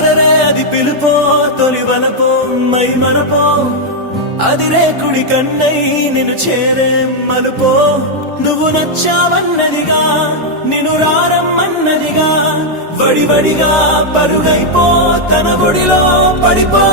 అరరే అది పిలుపో తొలి వలపో మై మనపో అది రేకుడి కన్నై నిన్ను చేరే మలుపో నువ్వు నచ్చావన్నదిగా నిన్ను రారమ్మన్నదిగా వడివడిగా పరుగైపో తన ఒడిలో పడిపో